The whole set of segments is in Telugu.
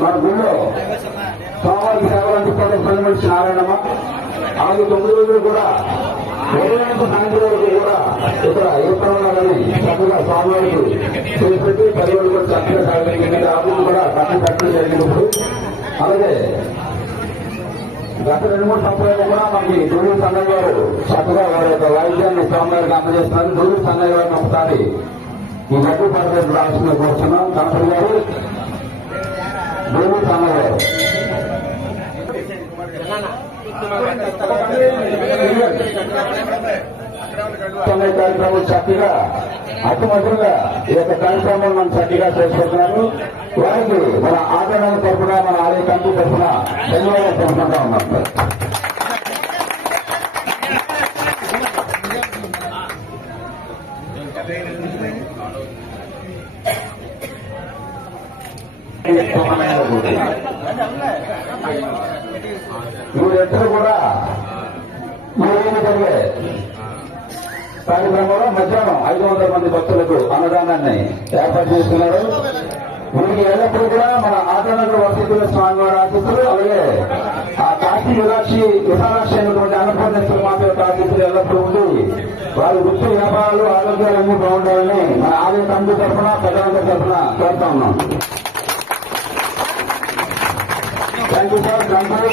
మన గుళ్ళో స్వామివారికి సేవలు అందిస్తారు పది మనిషి నారాయణమ్మ అలాగే తొమ్మిది రోజులు కూడా ఉదయం సాయంత్రం వరకు కూడా ఇక్కడ ఏర్పడినా చక్కగా స్వామివారికి చేసి పది రోజులు కూడా చక్కగా సాగింది ఆఫీసు కూడా కట్టి పెట్టడం జరిగింది అలాగే గత రెండు మూడు సంవత్సరాలు కూడా మనకి దూరు సన్నయ్య గారు చక్కగా వారి యొక్క వాయిద్యాన్ని స్వామివారికి అందజేస్తున్నారు. దూరు సన్నయ్య గారిని ఒకసారి ఈ గడ్డు పడలేదు రాష్ట్రంలో కూర్చున్నాం. కనపడి గారు దూరు సన్నయ్య గారు. కార్యక్రమం చక్కగా అతిమధురంగా ఈ యొక్క కార్యక్రమం మనం చక్కగా చేసుకుంటున్నారు వారికి మన ఆదరణ తరఫున మన ఆలయ కమిటీ తరఫున ధన్యవాదాలు తెలుపుకుంటా ఉన్నాం. సార్ వీరిద్దరూ కూడా మూడేళ్ళు జరిగే కార్యక్రమంలో మధ్యాహ్నం ఐదు వందల మంది భక్తులకు అన్నదానాన్ని ఏర్పాటు చేస్తున్నారు. వీరికి ఎల్లప్పుడూ కూడా మన ఆదరణకు వసతుల స్వామి వారి ఆశిస్తులు అలాగే ఆ కాశీ విరాక్షి విశాలాక్షి అయినటువంటి అన్నపూర్ణేశ్వర మాత యొక్క ఆశిస్తులు ఎల్లప్పుడూ ఉండి వారి వృత్తి వ్యాపారాలు ఆరోగ్యాలు అన్ని బాగుండాలని మన ఆలయ కమిటీ తరఫున ప్రజలందరి తరఫున కోరుతా ఉన్నాం. Thank you sir thank you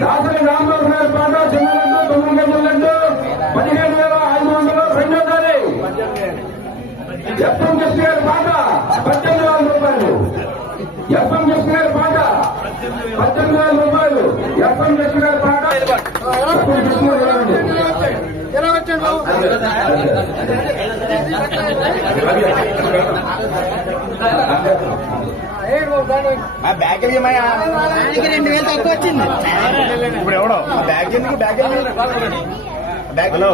Dasari Ramadas గారి పాట చిన్నలంటూ తొమ్మిది గంటలంటూ పదిహేను వేల ఐదు వందలు రెండో ఎఫ్ఎం కృష్ణ గారి పాట పద్దెనిమిది వేల రూపాయలు. ఎఫ్ఎం కృష్ణ గారి పాట. పద్దెనిమిది వేల రూపాయలు ఎఫ్ఎం కృష్ణ గారి పాట. ఎఫ్ఎం కృష్ణ గారు ఆ బ్యాగ్ ఏమయ్యా రెండు వేలు తక్కువ వచ్చింది. ఇప్పుడు ఎవడో? బ్యాగ్ ఎందుకు? Bag bag hello.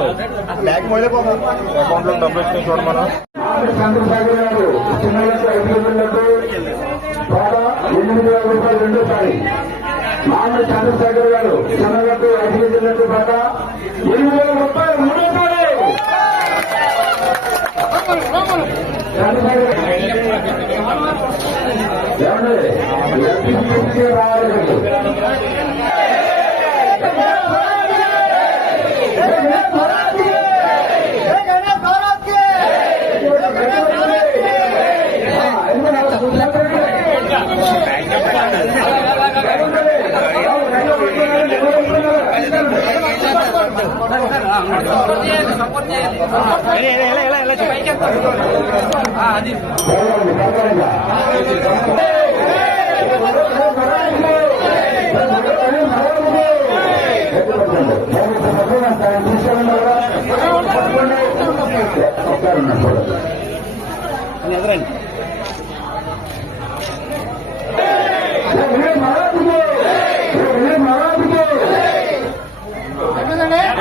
బ్యాగ్ మొదలైపోమా అకౌంట్లో డబ్బులు ఇచ్చిన వందలకు పాట ఎనిమిది వేల రూపాయలు రెండోసారి. మామిడి చంద్రశేఖర్ గారు చిన్నలకు ఐదు వందలకు పాట ఎనిమిది వేల రూపాయలు మూడోసారి చంద్రశేఖర్ ఏమండి? ఎంపీసీ రావాలి అందరూ కూడా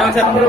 আছে আপনারা